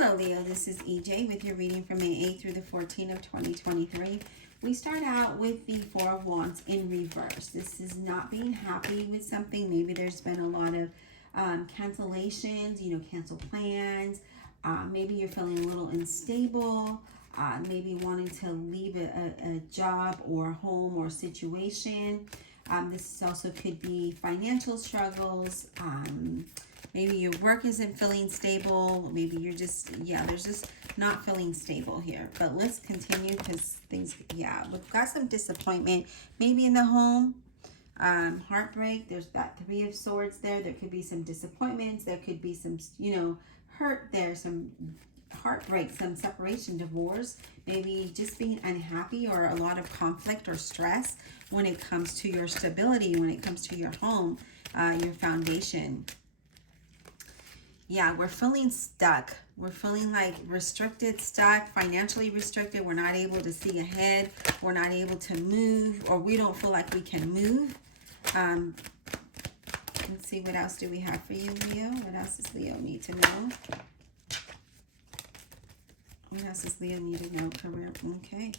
Hello Leo, this is EJ with your reading from May 8th through the 14th of 2023. We start out with the Four of Wands in reverse. This is not being happy with something. Maybe there's been a lot of cancellations, cancel plans. Maybe you're feeling a little unstable. Maybe wanting to leave a job or home or situation. This also could be financial struggles. Maybe your work isn't feeling stable. Maybe you're just, there's just not feeling stable here. But let's continue because things, we've got some disappointment. Maybe in the home, heartbreak. There's that Three of Swords there. There could be some disappointments. There could be some, hurt there, some heartbreak, some separation, divorce. Maybe just being unhappy or a lot of conflict or stress when it comes to your stability, when it comes to your home, your foundation. Yeah, we're feeling stuck. We're feeling like restricted, stuck, financially restricted. We're not able to see ahead. We're not able to move, or we don't feel like we can move. Let's see, what else do we have for you, Leo? What else does Leo need to know? What else does Leo need to know? Career, okay.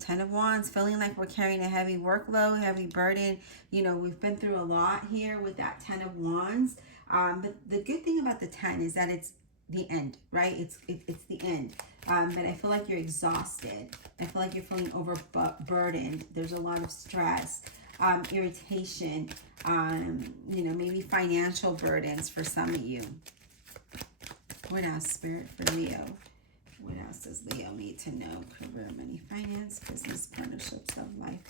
Ten of Wands, feeling like we're carrying a heavy workload, heavy burden. We've been through a lot here with that Ten of Wands. But the good thing about the 10 is that it's the end, right? It's the end. But I feel like you're exhausted. I feel like you're feeling overburdened. There's a lot of stress, irritation, maybe financial burdens for some of you. What else, Spirit, for Leo? What else does Leo need to know? Career, money, finance, business, partnerships, love life,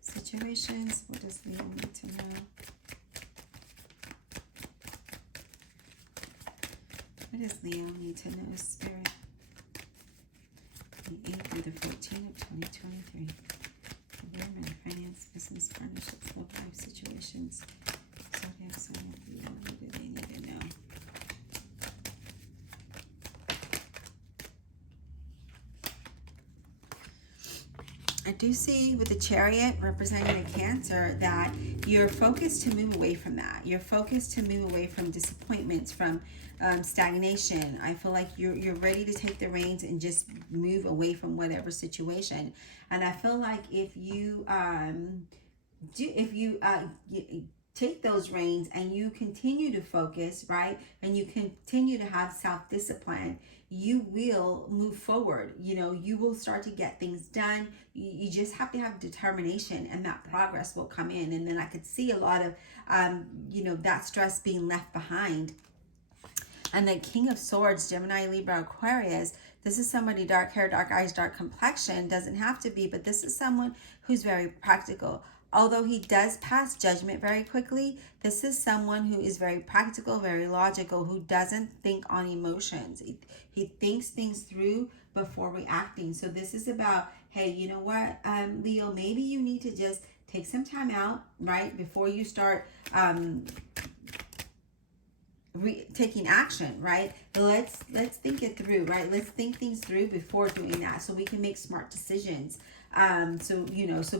situations. What does Leo need to know? What does Leo need to know, Spirit? The 8th through the 14th of 2023. Career, money, finance, business, partnerships, love life, situations. Zodiac sign of Leo. What do they need to know? I do see with the Chariot representing a Cancer that you're focused to move away from that. You're focused to move away from disappointments, from stagnation. I feel like you're ready to take the reins and just move away from whatever situation. And I feel like if you take those reins and you continue to focus, right, and you continue to have self-discipline, you will move forward. You will start to get things done. You just have to have determination, and that progress will come in. And then I could see a lot of that stress being left behind. And the King of Swords, Gemini, Libra, Aquarius, this is somebody dark hair, dark eyes, dark complexion. Doesn't have to be, but this is someone who's very practical. Although he does pass judgment very quickly, this is someone who is very practical, very logical, who doesn't think on emotions. He thinks things through before reacting. So this is about, hey, you know what, Leo, maybe you need to just take some time out, right, before you start taking action, right? Let's think it through, right? Let's think things through before doing that, so we can make smart decisions. So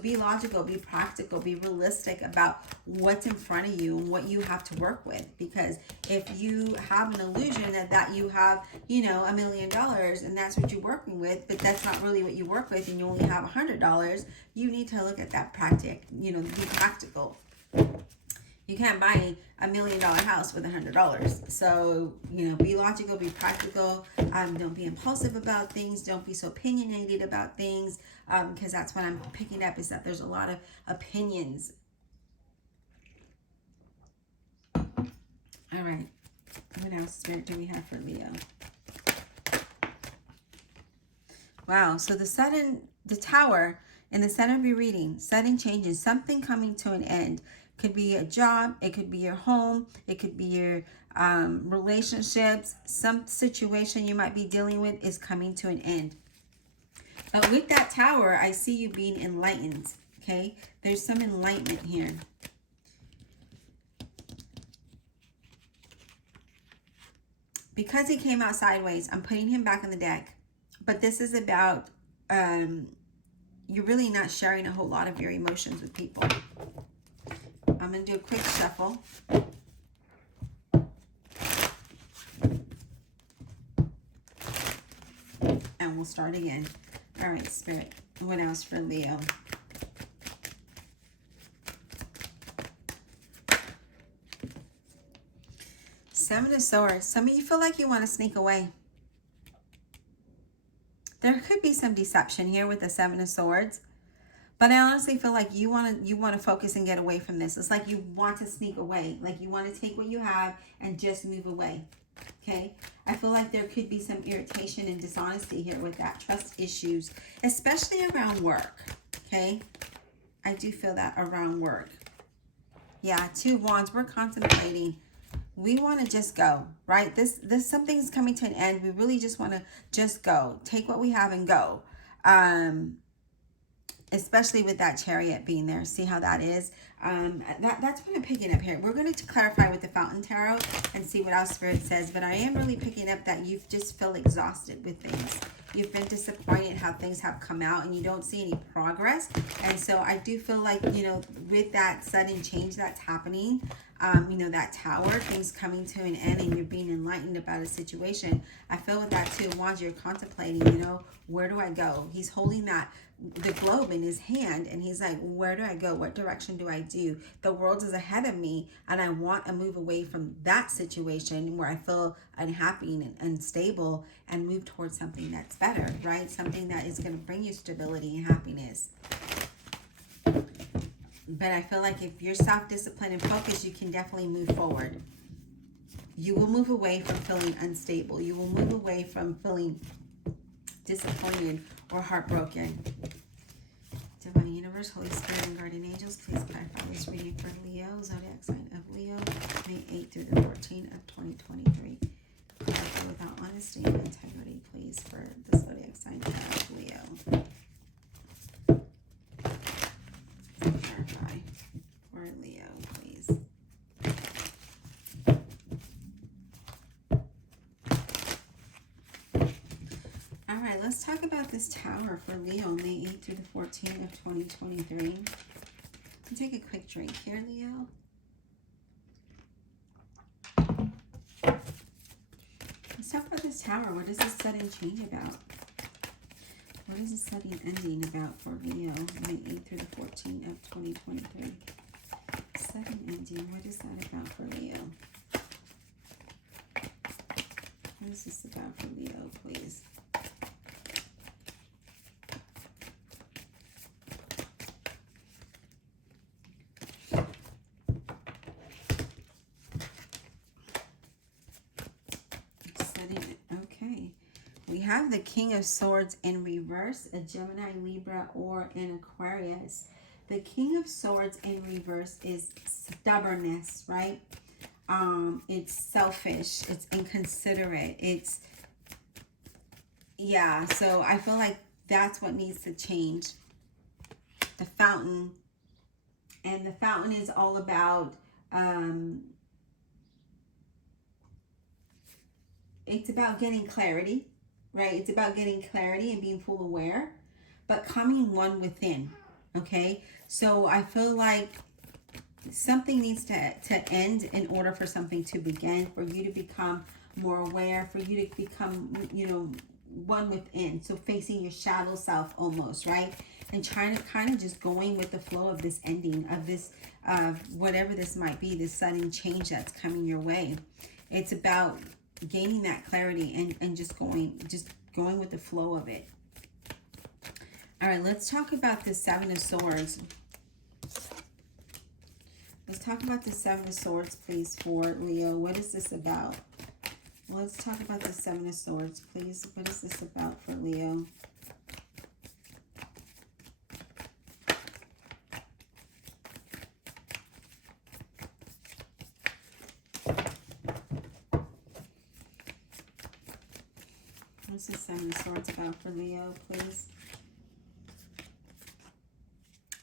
be logical, be practical, be realistic about what's in front of you and what you have to work with. Because if you have an illusion that you have, $1 million and that's what you're working with, but that's not really what you work with, and you only have $100, you need to look at that be practical. You can't buy $1 million house with $100. So, be logical, be practical. Don't be impulsive about things. Don't be so opinionated about things. Because that's what I'm picking up, is that there's a lot of opinions. All right. What else, Spirit, do we have for Leo? Wow. So the Tower in the center of your reading, sudden changes, something coming to an end. Could be a job, it could be your home, it could be your relationships. Some situation you might be dealing with is coming to an end. But with that Tower, I see you being enlightened, okay? There's some enlightenment here. Because he came out sideways, I'm putting him back in the deck. But this is about you're really not sharing a whole lot of your emotions with people. I'm going to do a quick shuffle. we'll start again. All right, Spirit, what else for Leo? Seven of Swords. Some of you feel like you want to sneak away. There could be some deception here with the Seven of Swords. But I honestly feel like you want to focus and get away from this. It's like you want to sneak away. Like you want to take what you have and just move away. Okay? I feel like there could be some irritation and dishonesty here with that. Trust issues, especially around work. Okay? I do feel that around work. Yeah, Two of Wands. We're contemplating. We want to just go, right? This something's coming to an end. We really just want to just go. Take what we have and go. Especially with that Chariot being there. See how that is? That's what I'm picking up here. We're going to clarify with the Fountain Tarot and see what else Spirit says. But I am really picking up that you just feel exhausted with things. You've been disappointed how things have come out and you don't see any progress. And so I do feel like, you know, with that sudden change that's happening, you know, that Tower, things coming to an end and you're being enlightened about a situation. I feel with that Two of Wands, you're contemplating, you know, where do I go? He's holding the globe in his hand and he's like, where do I go? What direction do I do? The world is ahead of me and I want to move away from that situation where I feel unhappy and unstable and move towards something that's better, right? Something that is going to bring you stability and happiness. But I feel like if you're self-disciplined and focused, you can definitely move forward. You will move away from feeling unstable. You will move away from feeling disappointed or heartbroken. Divine Universe, Holy Spirit, and Guardian Angels, please clarify this reading for Leo, zodiac sign of Leo, May 8th through the 14th of 2023. Clarify without honesty and integrity, please, for the zodiac sign of Leo. Clarify for Leo, please. All right, let's talk about this Tower for Leo, May 8th through the 14th of 2023. Take a quick drink here, Leo. Let's talk about this Tower. What is this sudden change about? What is this sudden ending about for Leo, May 8th through the 14th of 2023? Sudden ending, what is that about for Leo? What is this about for Leo, please? Okay, we have the King of Swords in reverse, a Gemini, Libra, or an Aquarius. The King of Swords in reverse is stubbornness, right? It's selfish, it's inconsiderate, it's, yeah, so I feel like that's what needs to change. The Fountain, and the Fountain is all about, it's about getting clarity, right? It's about getting clarity and being full aware, but coming one within, okay? So I feel like something needs to end in order for something to begin, for you to become more aware, for you to become, you know, one within. So facing your shadow self almost, right? And trying to kind of just going with the flow of this ending, of this, whatever this might be, this sudden change that's coming your way. It's about gaining that clarity and just going with the flow of it. All right, let's talk about the Seven of Swords. Let's talk about the Seven of Swords, please, for Leo. What is this about? Let's talk about the Seven of Swords, please. What is this about for Leo? What's the Seven of Swords about for Leo, please?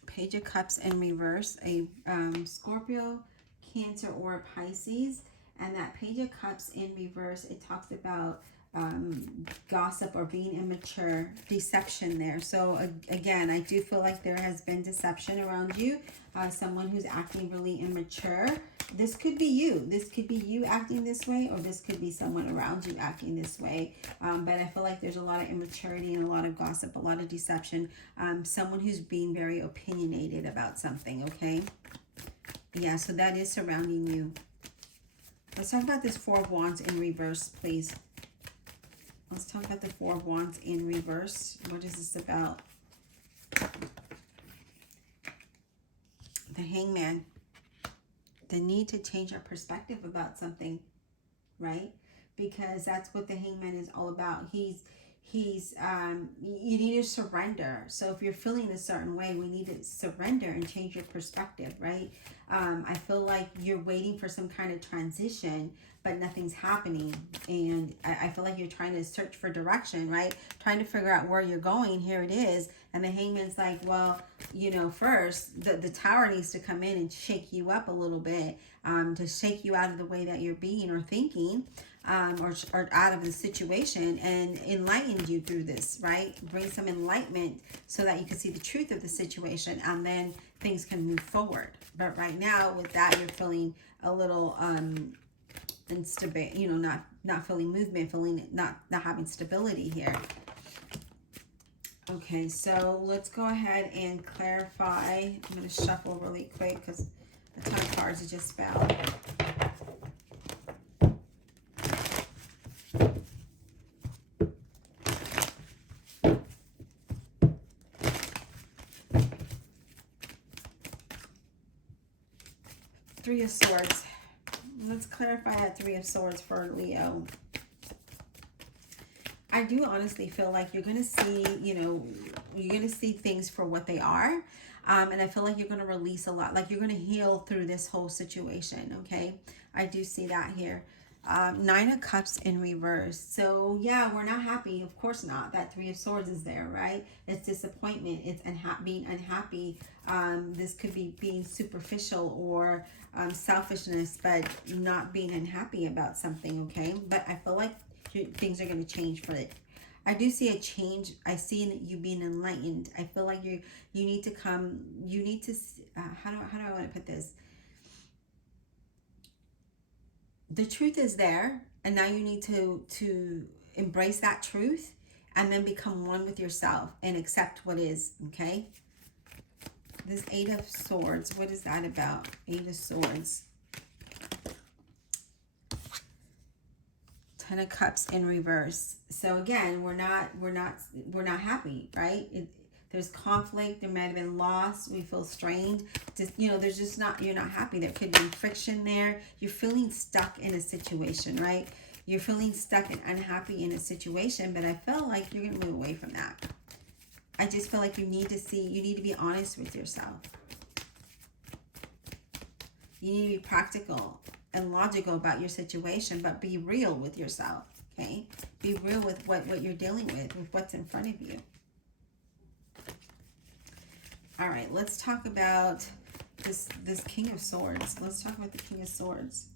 Page of Cups in reverse, a Scorpio, Cancer, or Pisces. And that Page of Cups in reverse, it talks about gossip or being immature, deception there. So again, I do feel like there has been deception around you. Someone who's acting really immature. This could be you. This could be you acting this way, or this could be someone around you acting this way. But I feel like there's a lot of immaturity and a lot of gossip, a lot of deception. Someone who's being very opinionated about something, okay? Yeah, so that is surrounding you. Let's talk about this Four of Wands in reverse, please. Let's talk about the Four of Wands in reverse. What is this about? The Hangman. The need to change our perspective about something, right? Because that's what the Hangman is all about. You need to surrender. So if you're feeling a certain way, we need to surrender and change your perspective, right? I feel like you're waiting for some kind of transition, but nothing's happening. And I feel like you're trying to search for direction, right? Trying to figure out where you're going. Here it is. And the Hangman's like, well, you know, first the Tower needs to come in and shake you up a little bit, to shake you out of the way that you're being or thinking, or out of the situation, and enlighten you through this, right? Bring some enlightenment so that you can see the truth of the situation, and then things can move forward. But right now, with that, you're feeling a little instability, you know, not feeling movement, feeling not having stability here. Okay, so let's go ahead and clarify. I'm going to shuffle really quick because the 10 cards just fell. Three of Swords. Let's clarify that Three of Swords for Leo. I do honestly feel like you're going to see, you know, you're going to see things for what they are. And I feel like you're going to release a lot. Like you're going to heal through this whole situation, okay? I do see that here. Nine of Cups in reverse. So, yeah, we're not happy. Of course not. That Three of Swords is there, right? It's disappointment. It's being unhappy. This could be being superficial or selfishness, but not being unhappy about something, okay? But I feel like things are going to change for it. I do see a change. I see you being enlightened. I feel like you need to come. You need to. How do I want to put this? The truth is there, and now you need to embrace that truth, and then become one with yourself and accept what is. Okay. This Eight of Swords. What is that about? Eight of Swords. 10 of Cups in reverse. So again, we're not happy, right? There's conflict. There might have been loss. We feel strained. Just, you know, there's just not, you're not happy. There could be friction there. You're feeling stuck in a situation, right? You're feeling stuck and unhappy in a situation, but I feel like you're going to move away from that. I just feel like you need to be honest with yourself. You need to be practical and logical about your situation, but be real with yourself, okay? Be real with what you're dealing with what's in front of you. All right, let's talk about this King of Swords. Let's talk about the King of Swords.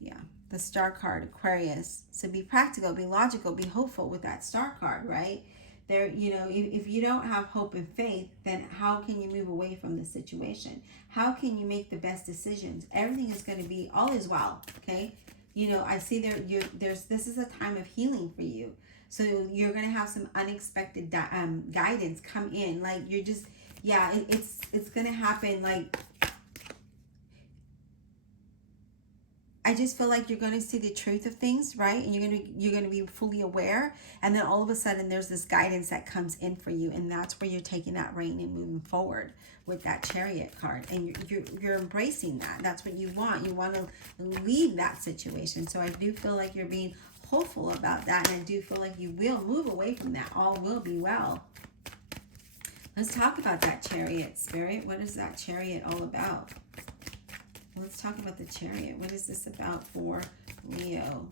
Yeah, the Star card, Aquarius. So be practical, be logical, be hopeful with that Star card, right? There, you know, if you don't have hope and faith, then how can you move away from the situation? How can you make the best decisions? Everything is going to be, all is well, okay? You know, I see this is a time of healing for you. So you're going to have some unexpected guidance come in. Like you're just, yeah, it's going to happen. Like, I just feel like you're going to see the truth of things, right? And you're going to be fully aware, and then all of a sudden there's this guidance that comes in for you, and that's where you're taking that reign and moving forward with that Chariot card, and you're embracing that. That's what you want. You want to leave that situation. So I do feel like you're being hopeful about that, and I do feel like you will move away from that. All will be well. Let's talk about that Chariot, Spirit. What is that Chariot all about? Let's talk about the Chariot. What is this about for Leo?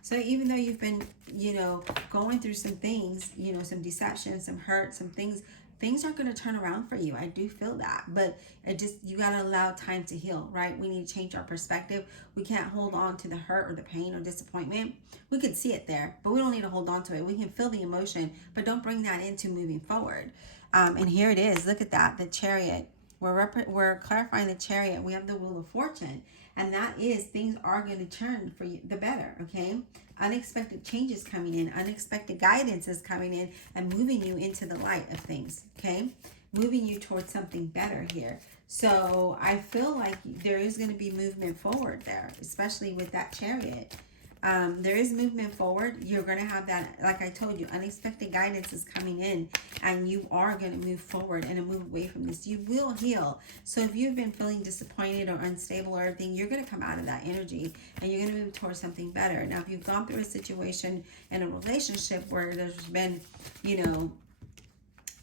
So even though you've been, you know, going through some things, you know, some deception, some hurt, some things, things are going to turn around for you. I do feel that, but you got to allow time to heal, right? We need to change our perspective. We can't hold on to the hurt or the pain or disappointment. We can see it there, but we don't need to hold on to it. We can feel the emotion, but don't bring that into moving forward. And here it is. Look at that, the Chariot. We're clarifying the Chariot. We have the Wheel of Fortune, and that is things are going to turn for you the better, okay? Unexpected changes coming in, unexpected guidance is coming in and moving you into the light of things, okay? Moving you towards something better here. So I feel like there is going to be movement forward there, especially with that Chariot. There is movement forward. You're going to have that, like I told you, unexpected guidance is coming in, and you are going to move forward and move away from this. You will heal. So if you've been feeling disappointed or unstable or everything, you're going to come out of that energy and you're going to move towards something better. Now, if you've gone through a situation in a relationship where there's been,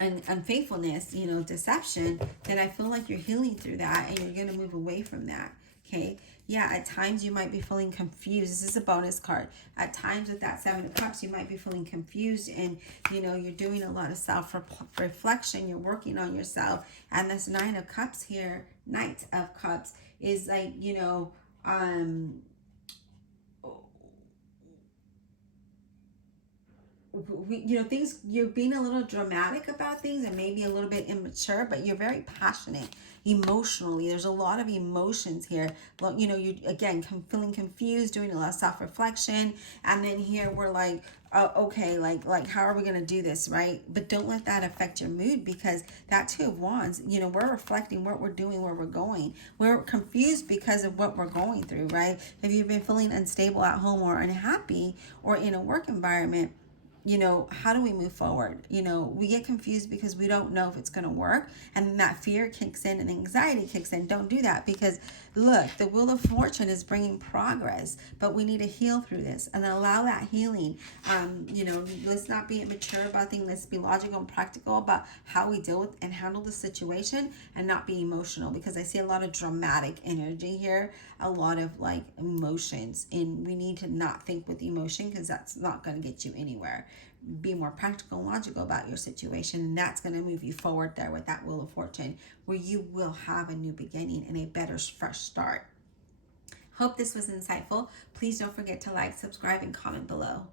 unfaithfulness, deception, then I feel like you're healing through that and you're going to move away from that. Okay. Yeah, at times you might be feeling confused. This is a bonus card. At times with that Seven of Cups, you might be feeling confused and, you're doing a lot of self-reflection. You're working on yourself. And this Nine of Cups here, Knight of Cups, is like, things, you're being a little dramatic about things and maybe a little bit immature, but you're very passionate emotionally. There's a lot of emotions here. Well, you again feeling confused, doing a lot of self-reflection, and then here we're like, okay, like how are we going to do this, right? But don't let that affect your mood, because that Two of Wands, we're reflecting what we're doing, where we're going. We're confused because of what we're going through, right? If you've been feeling unstable at home or unhappy or in a work environment, how do we move forward? We get confused because we don't know if it's going to work. And then that fear kicks in and anxiety kicks in. Don't do that, because look, the Wheel of Fortune is bringing progress, but we need to heal through this and allow that healing. Let's not be immature about things. Let's be logical and practical about how we deal with and handle the situation and not be emotional, because I see a lot of dramatic energy here, a lot of like emotions, and we need to not think with emotion, because that's not going to get you anywhere. Be more practical and logical about your situation, and that's going to move you forward there with that Wheel of Fortune, where you will have a new beginning and a better fresh start. Hope this was insightful. Please don't forget to like, subscribe, and comment below.